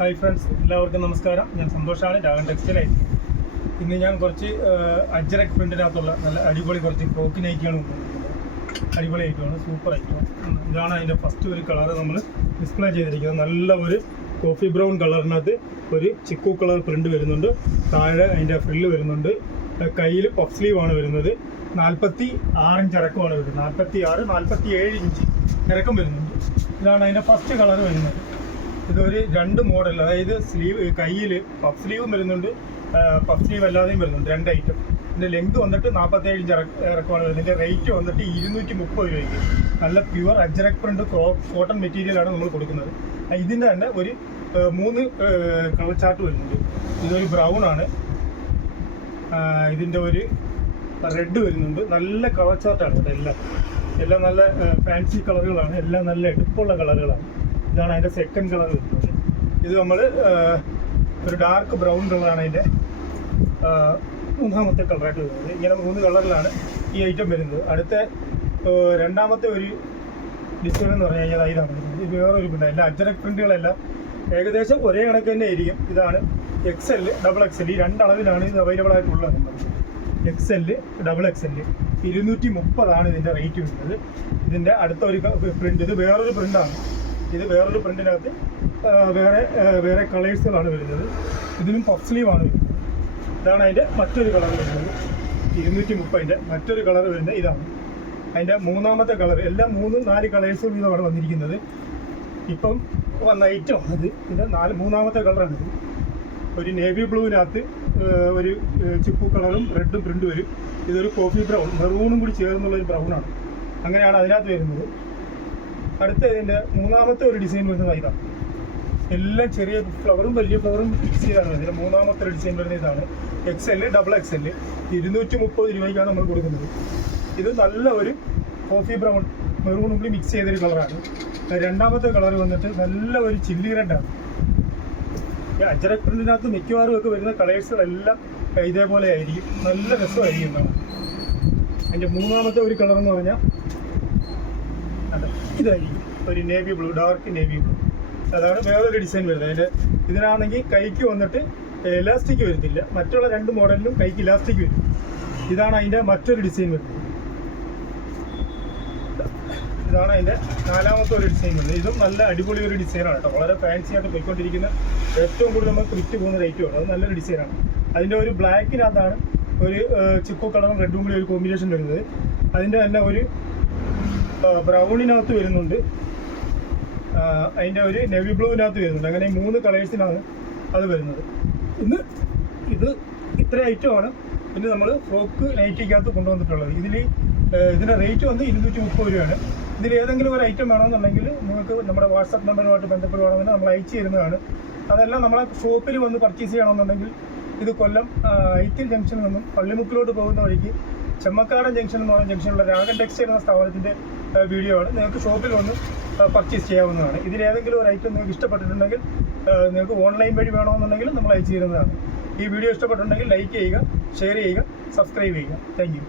Hi friends, എല്ലാവർക്കും നമസ്കാരം. ഞാൻ സന്തോഷാണ്, രാഗൻ ടെക്സ്റ്റൈൽ. ഇന്ന് ഞാൻ കുറച്ച് അജ്രക് പ്രിൻറ്റിനകത്തുള്ള നല്ല അടിപൊളി കുറച്ച് ഫ്രോക്ക് നൈറ്റിയാണ് കൊണ്ടുവന്നിരിക്കുന്നത്. അടിപൊളി ഐറ്റമാണ്, സൂപ്പർ ഐറ്റം. ഇതാണ് അതിൻ്റെ ഫസ്റ്റ് ഒരു കളർ നമ്മൾ ഡിസ്പ്ലേ ചെയ്തിരിക്കുന്നത്. നല്ല ഒരു കോഫി ബ്രൗൺ കളറിനകത്ത് ഒരു ചിക്കു കളർ പ്രിൻറ്റ് വരുന്നുണ്ട്. താഴെ അതിൻ്റെ ഫ്രില്ല് വരുന്നുണ്ട്. കയ്യിൽ പഫ് സ്ലീവാണ് വരുന്നത്. 46 ഇഞ്ച് ഇറക്കമാണ് വരുന്നത്. 47 ഇഞ്ച് ഇറക്കം വരുന്നുണ്ട്. ഇതാണ് അതിൻ്റെ ഫസ്റ്റ് കളർ വരുന്നത്. ഇതൊരു രണ്ട് മോഡൽ, അതായത് സ്ലീവ് കയ്യിൽ പഫ് സ്ലീവും വരുന്നുണ്ട്, പഫ് സ്ലീവ് അല്ലാതെയും വരുന്നുണ്ട്. രണ്ട് ഐറ്റം. ഇതിൻ്റെ ലെങ്ത് വന്നിട്ട് 47 ഇഞ്ച് ഇറക്കമാണ് വരുന്നത്. ഇതിൻ്റെ റേറ്റ് വന്നിട്ട് 230 രൂപയ്ക്ക്. നല്ല പ്യുവർ അജ്രക് പ്രിൻ്റ് കോട്ടൺ മെറ്റീരിയലാണ് നമ്മൾ കൊടുക്കുന്നത്. ഇതിൻ്റെ തന്നെ ഒരു 3 കളർ ചാർട്ട് വരുന്നുണ്ട്. ഇതൊരു ബ്രൗൺ ആണ്, ഇതിൻ്റെ ഒരു റെഡ് വരുന്നുണ്ട്. നല്ല കളർ ചാർട്ടാണ് ഇവിടെ. എല്ലാം നല്ല ഫാൻസി കളറുകളാണ്, എല്ലാം നല്ല എടുപ്പുള്ള കളറുകളാണ്. ഇതാണ് അതിൻ്റെ സെക്കൻഡ് കളർ വരുന്നത്. ഇത് നമ്മൾ ഒരു ഡാർക്ക് ബ്രൗൺ കളറാണ് അതിൻ്റെ മൂന്നാമത്തെ കളറായിട്ട് വരുന്നത്. ഇങ്ങനെ 3 കളറിലാണ് ഈ ഐറ്റം വരുന്നത്. അടുത്ത രണ്ടാമത്തെ ഒരു ഡിസൈൻ എന്ന് പറഞ്ഞു കഴിഞ്ഞാൽ ഇതാണ് വരുന്നത്. ഇത് വേറൊരു പ്രിൻ്റ്. എല്ലാ അജ്രക് പ്രിൻ്റുകളെല്ലാം ഏകദേശം ഒരേ കണക്ക് തന്നെ ആയിരിക്കും. ഇതാണ് XL, XXL. ഈ രണ്ടളവിലാണ് ഇത് അവൈലബിൾ ആയിട്ടുള്ളത്. XL, XXL 230 ഇതിൻ്റെ റേറ്റ് വരുന്നത്. ഇതിൻ്റെ അടുത്ത ഒരു പ്രിൻ്റ്, ഇത് വേറൊരു പ്രിൻ്റാണ്. ഇത് വേറൊരു പ്രിൻറ്റിനകത്ത് വേറെ കളേഴ്സുകളാണ് വരുന്നത്. ഇതിനും പഫ് സ്ലീവാണ് വരുന്നത്. ഇതാണ് അതിൻ്റെ മറ്റൊരു കളർ വരുന്നത്. 230ൻ്റെ മറ്റൊരു കളർ വരുന്നത് ഇതാണ് അതിൻ്റെ മൂന്നാമത്തെ കളർ. എല്ലാം 3-4 കളേഴ്സും ഇതാണ് വന്നിരിക്കുന്നത്. ഇപ്പം വന്ന ഐറ്റം അത് ഇതിൻ്റെ മൂന്നാമത്തെ കളറാണിത്. ഒരു നേവി ബ്ലൂവിനകത്ത് ഒരു ചിപ്പു കളറും റെഡും പ്രിൻ്റ് വരും. ഇതൊരു കോഫി ബ്രൗൺ, മെറൂണും കൂടി ചേർന്നുള്ളൊരു ബ്രൗണാണ്. അങ്ങനെയാണ് അതിനകത്ത് വരുന്നത്. അടുത്ത ഇതിൻ്റെ മൂന്നാമത്തെ ഒരു ഡിസൈൻ വരുന്നത് ഇതാണ്. എല്ലാം ചെറിയ ഫ്ലവറും വലിയ ഫ്ലവറും മിക്സ് ചെയ്താണ് ഇതിൻ്റെ മൂന്നാമത്തെ ഒരു ഡിസൈൻ വരുന്നത് ഇതാണ്. XL, XXL 230 രൂപയ്ക്കാണ് നമ്മൾ കൊടുക്കുന്നത്. ഇത് നല്ല ഒരു കോഫി ബ്രൗൺ മെറൂണും കൂടി മിക്സ് ചെയ്തൊരു കളറാണ്. രണ്ടാമത്തെ കളർ വന്നിട്ട് നല്ല ഒരു ചില്ലി റെഡാണ്. ഈ അജ്രക് പ്രിൻറ്റിനകത്ത് മിക്കവാറും ഒക്കെ വരുന്ന കളേഴ്സുകളെല്ലാം ഇതേപോലെ ആയിരിക്കും. നല്ല രസമായിരിക്കും കാണാൻ. അതിൻ്റെ മൂന്നാമത്തെ ഒരു കളർ എന്ന് പറഞ്ഞാൽ ഇതായിരിക്കും ഒരു navy blue, dark navy blue. അതാണ് വേറൊരു ഡിസൈൻ വരുന്നത്. ഇതിനാണെങ്കിൽ കൈക്ക് വന്നിട്ട് ഇലാസ്റ്റിക് വരുന്നില്ല. മറ്റുള്ള 2 മോഡലിലും കൈക്ക് ഇലാസ്റ്റിക് വരും. ഇതാണ് അതിൻ്റെ മറ്റൊരു ഡിസൈൻ വരുന്നത്. ഇതാണ് അതിൻ്റെ നാലാമത്തെ ഒരു ഡിസൈൻ വരുന്നത്. ഇതും നല്ല അടിപൊളി ഒരു ഡിസൈനാണ് കേട്ടോ. വളരെ ഫാൻസി ആയിട്ട് പോയിക്കൊണ്ടിരിക്കുന്ന, ഏറ്റവും കൂടുതൽ നമുക്ക് വിറ്റ് പോകുന്ന റേറ്റുമാണ്. അത് നല്ലൊരു ഡിസൈനാണ്. അതിൻ്റെ ഒരു ബ്ലാക്കിനകത്താണ് ഒരു ചിക്കു കളറും റെഡും കൂടി ഒരു കോമ്പിനേഷൻ വരുന്നത്. അതിൻ്റെ തന്നെ ഒരു ബ്രൗണിനകത്ത് വരുന്നുണ്ട്, അതിൻ്റെ ഒരു നെവി ബ്ലൂവിനകത്ത് വരുന്നുണ്ട്. അങ്ങനെ 3 കളേഴ്സിനാണ് അത് വരുന്നത്. ഇത് ഇത്ര ഐറ്റമാണ് ഇന്ന് നമ്മൾ ഫ്രോക്ക് നൈറ്റിക്കകത്ത് കൊണ്ടുവന്നിട്ടുള്ളത്. ഇതിൻ്റെ റേറ്റ് വന്ന് 230 രൂപയാണ്. ഇതിൽ ഏതെങ്കിലും ഒരു ഐറ്റം വേണമെന്നുണ്ടെങ്കിൽ നിങ്ങൾക്ക് നമ്മുടെ വാട്സപ്പ് നമ്പറുമായിട്ട് ബന്ധപ്പെടുകയാണെന്നുണ്ടെങ്കിൽ നമ്മൾ അയച്ചു തരുന്നതാണ്. അതെല്ലാം നമ്മളെ ഷോപ്പിൽ വന്ന് പർച്ചേസ് ചെയ്യണമെന്നുണ്ടെങ്കിൽ ഇത് കൊല്ലം ഐത്തിൽ ജംഗ്ഷനിൽ നിന്നും പള്ളിമുക്കിലോട്ട് പോകുന്ന വഴിക്ക് ചെമ്മക്കാടൻ ജംഗ്ഷൻ എന്ന് പറയുന്ന ജംഗ്ഷനിലുള്ള രാഗൻ ടെക്സ്റ്റൈൽ എന്ന സ്ഥാപനത്തിൻ്റെ വീഡിയോ ആണ്. നിങ്ങൾക്ക് ഷോപ്പിൽ വന്ന് പർച്ചേസ് ചെയ്യാവുന്നതാണ്. ഇതിലേതെങ്കിലും ഒരു ഐറ്റം നിങ്ങൾക്ക് ഇഷ്ടപ്പെട്ടിട്ടുണ്ടെങ്കിൽ നിങ്ങൾക്ക് ഓൺലൈൻ വഴി വേണമെന്നുണ്ടെങ്കിൽ നമ്മൾ അയച്ചു തരുന്നതാണ്. ഈ വീഡിയോ ഇഷ്ടപ്പെട്ടിട്ടുണ്ടെങ്കിൽ ലൈക്ക് ചെയ്യുക, ഷെയർ ചെയ്യുക, സബ്സ്ക്രൈബ് ചെയ്യുക. Thank you.